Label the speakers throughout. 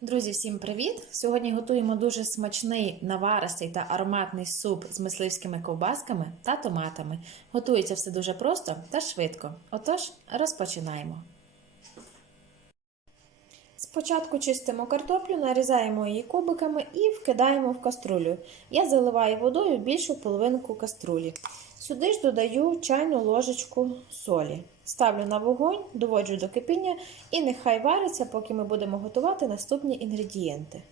Speaker 1: Друзі, всім привіт! Сьогодні готуємо дуже смачний наваристий та ароматний суп з мисливськими ковбасками та томатами. Готується все дуже просто та швидко. Отож, розпочинаємо. Спочатку чистимо картоплю, нарізаємо її кубиками і вкидаємо в каструлю. Я заливаю водою більшу половинку каструлі. Сюди ж додаю чайну ложечку солі. Ставлю на вогонь, доводжу до кипіння і нехай вариться, поки ми будемо готувати наступні інгредієнти.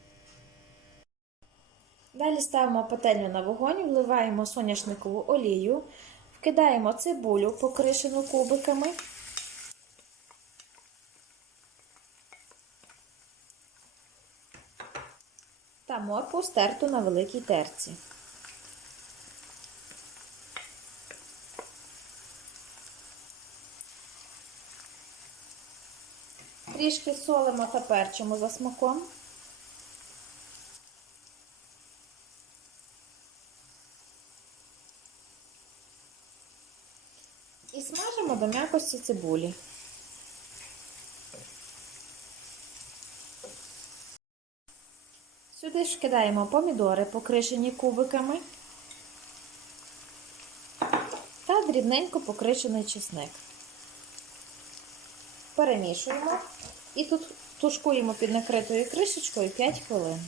Speaker 1: Далі ставимо пательню на вогонь, вливаємо соняшникову олію, вкидаємо цибулю, покришену кубиками. та моркву стерту на великій терці. Трішки солимо та перчимо за смаком. І смажимо до м'якості цибулі. Сюди ж кидаємо помідори, покришені кубиками та дрібненько покришений чесник. Перемішуємо і тут тушкуємо під накритою кришечкою 5 хвилин.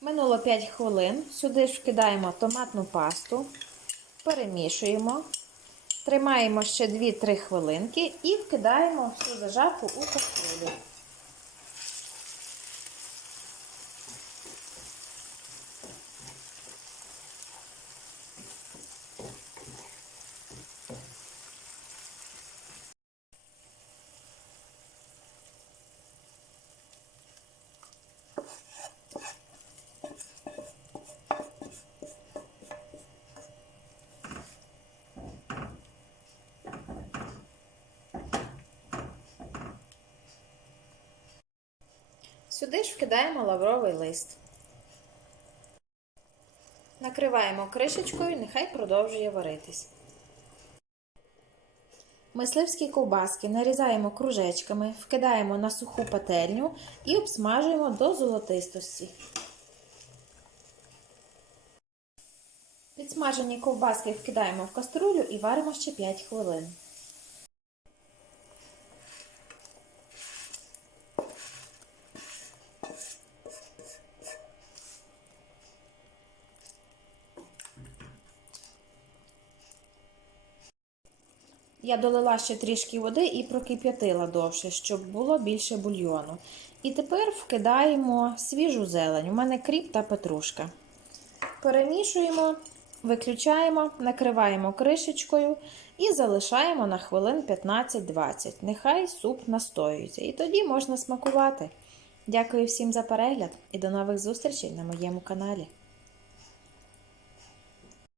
Speaker 1: Минуло 5 хвилин. Сюди ж вкидаємо томатну пасту, перемішуємо, тримаємо ще 2-3 хвилинки і вкидаємо всю зажарку у каструлю. Сюди ж вкидаємо лавровий лист. Накриваємо кришечкою, нехай продовжує варитись. Мисливські ковбаски нарізаємо кружечками, вкидаємо на суху пательню і обсмажуємо до золотистості. Підсмажені ковбаски вкидаємо в каструлю і варимо ще 5 хвилин. Я долила ще трішки води і прокип'ятила довше, щоб було більше бульйону. І тепер вкидаємо свіжу зелень. У мене кріп та петрушка. Перемішуємо, виключаємо, накриваємо кришечкою і залишаємо на хвилин 15-20. Нехай суп настоюється. І тоді можна смакувати. Дякую всім за перегляд і до нових зустрічей на моєму каналі.